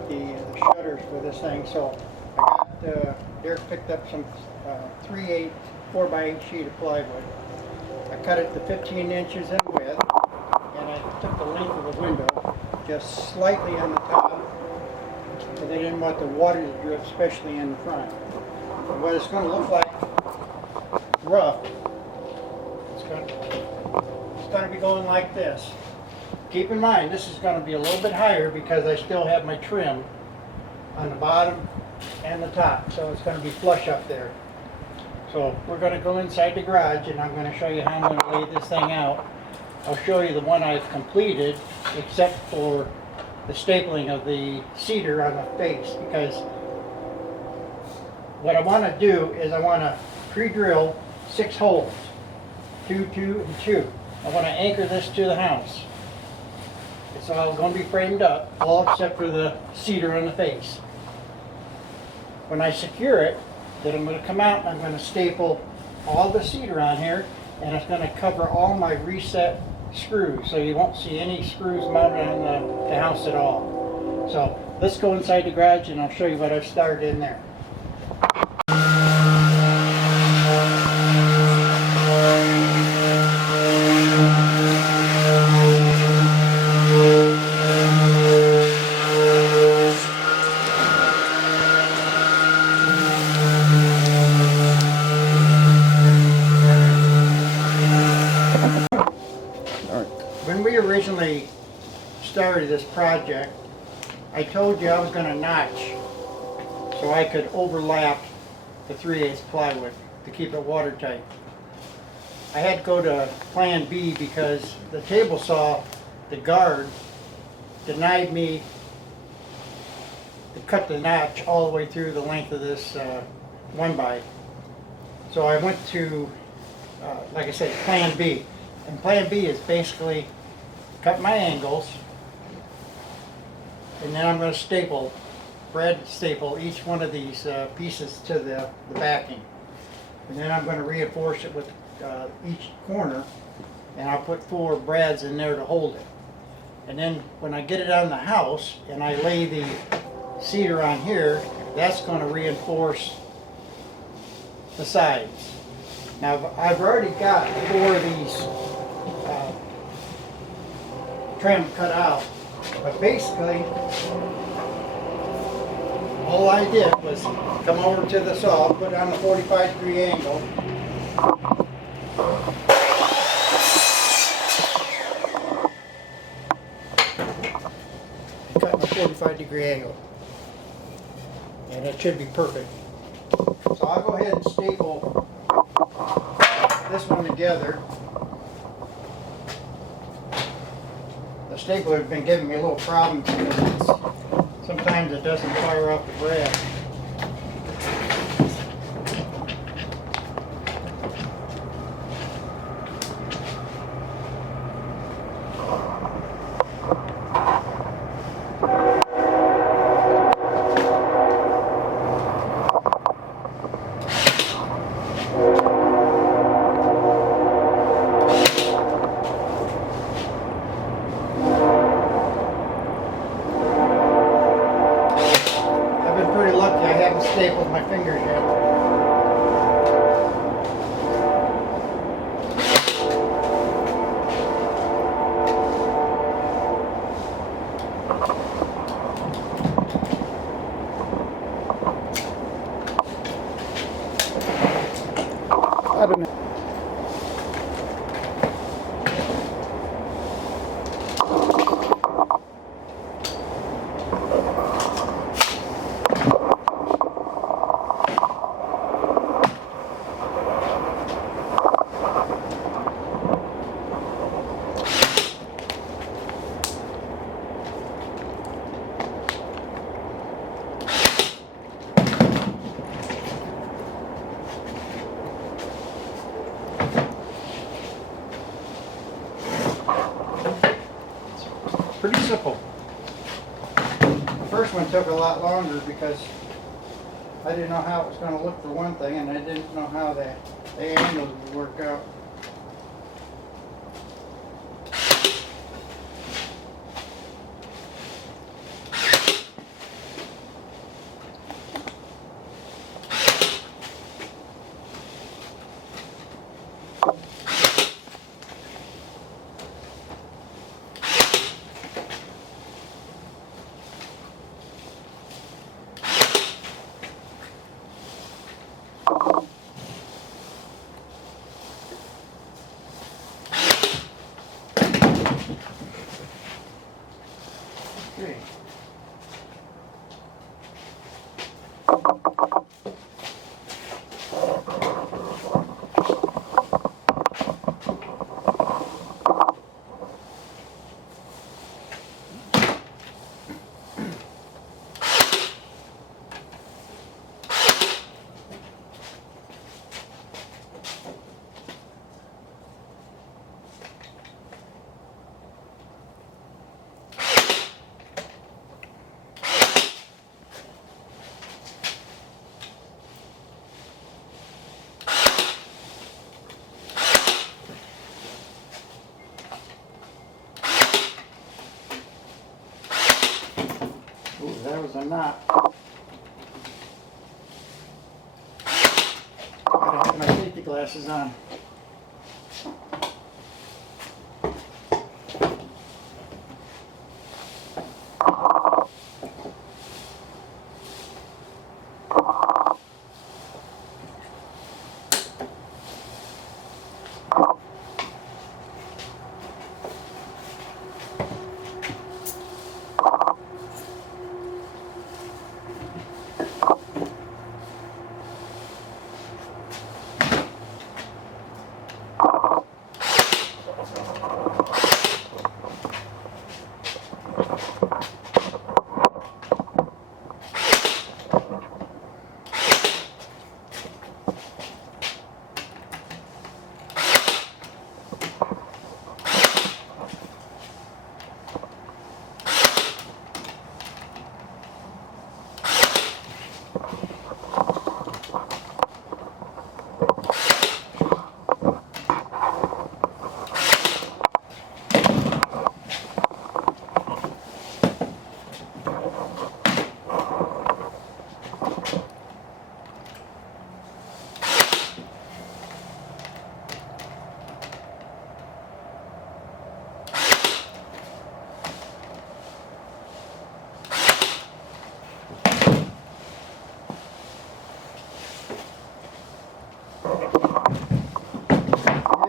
out the shutters for this thing. So I got, Derek picked up some 3/8 4x8 sheet of plywood. I cut it to 15 inches in width, and I took the length of the window just slightly on the top, because I didn't want the water to drip, especially in the front. And what it's going to look like rough, it's going to be going like this. Keep in mind, this is going to be a little bit higher because I still have my trim on the bottom and the top, so it's going to be flush up there. So we're going to go inside the garage, and I'm going to show you how I'm going to lay this thing out. I'll show you the one I've completed, except for the stapling of the cedar on the face, because what I want to do is I want to pre-drill 6 holes, 2, 2, and 2. I want to anchor this to the house. It's all going to be framed up, all except for the cedar on the face. When I secure it, then I'm going to come out and I'm going to staple all the cedar on here, and it's going to cover all my reset screws, so you won't see any screws mounted on the house at all. So let's go inside the garage and I'll show you what I've started in there. When we originally started this project, I told you I was going to notch so I could overlap the 3/8 plywood to keep it watertight. I had to go to plan B because the table saw, the guard, denied me to cut the notch all the way through the length of this 1x. So I went to, like I said, plan B. And plan B is basically cut my angles, and then I'm going to staple, thread staple each one of these pieces to the backing. And then I'm going to reinforce it with each corner, and I'll put 4 brads in there to hold it. And then when I get it on the house and I lay the cedar on here, that's going to reinforce the sides. Now I've already got 4 of these trim cut out, but basically all I did was come over to the saw, put it on the 45-degree angle, and cut my 45-degree angle, and it should be perfect. So I'll go ahead and staple this one together. The stapler has been giving me a little problem because sometimes it doesn't fire off the brad. Stapled my fingers yet. I don't know. Pretty simple. The first one took a lot longer because I didn't know how it was going to look for one thing, and I didn't know how the angles would work out. because I'm not. Gotta have my safety glasses on.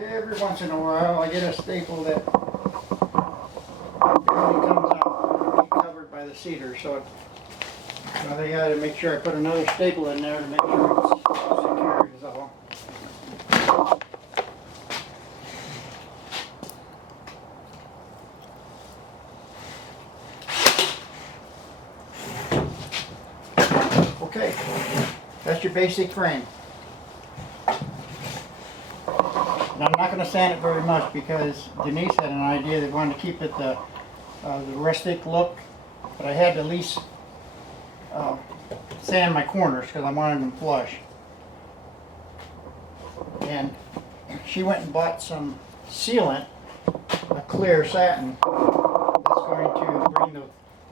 Every once in a while I get a staple that barely comes out, covered by the cedar, so I gotta make sure I put another staple in there to make sure it's secure is all. Okay, that's your basic frame. And I'm not going to sand it very much because Denise had an idea they wanted to keep it the rustic look, but I had to at least sand my corners because I wanted them flush. And she went and bought some sealant, a clear satin, that's going to bring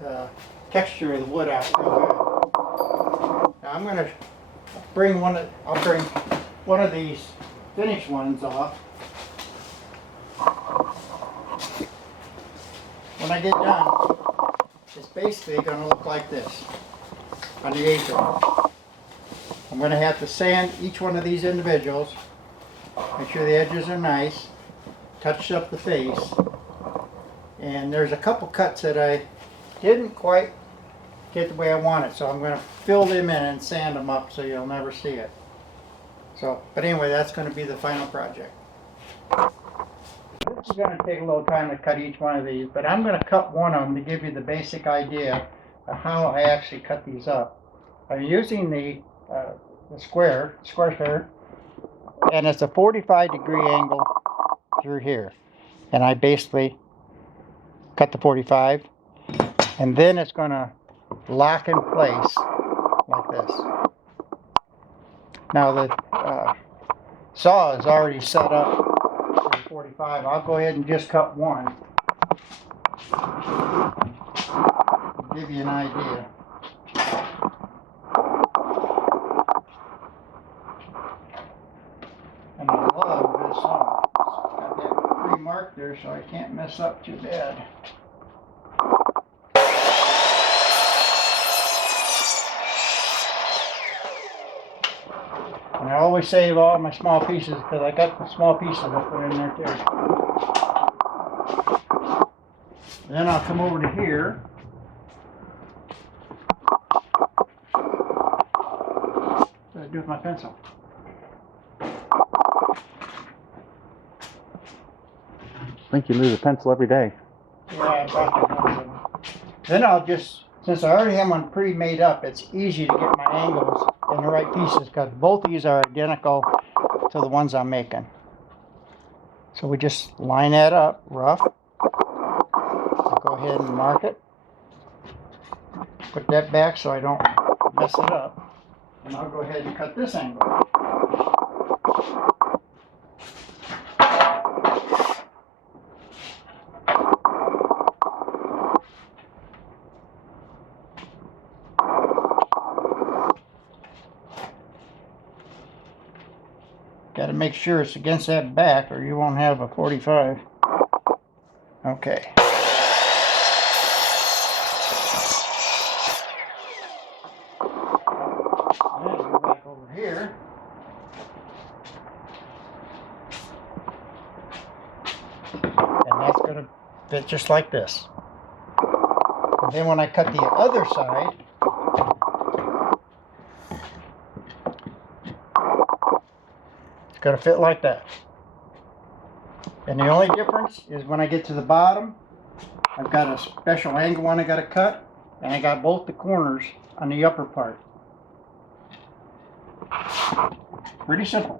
the texture of the wood out real good. Now I'm going to bring I'll bring one of these finished ones off. When I get done, it's basically going to look like this on the apron. I'm going to have to sand each one of these individuals, make sure the edges are nice, touch up the face, and there's a couple cuts that I didn't quite get the way I want it, so I'm going to fill them in and sand them up so you'll never see it. So, but anyway, that's going to be the final project. This is going to take a little time to cut each one of these, but I'm going to cut one of them to give you the basic idea of how I actually cut these up. I'm using the square here, and it's a 45-degree angle through here. And I basically cut the 45, and then it's going to lock in place like this. Now the saw is already set up for the 45. I'll go ahead and just cut one. Give you an idea. And I love this saw. It's got that pre-marked there so I can't mess up too bad. And I always save all my small pieces because I got the small pieces I put in there too. Then I'll come over to here. What do I do with my pencil? I think you lose a pencil every day. Yeah, I bought them. Then I'll just, since I already have one pre-made up, it's easy to get my angles in the right pieces because both of these are identical to the ones I'm making. So we just line that up rough. I'll go ahead and mark it. Put that back so I don't mess it up. And I'll go ahead and cut this angle. Got to make sure it's against that back or you won't have a 45. Okay. Then go back over here. And that's going to fit just like this. And then when I cut the other side, it's going to fit like that. And the only difference is when I get to the bottom, I've got a special angle one I got to cut, and I got both the corners on the upper part. Pretty simple.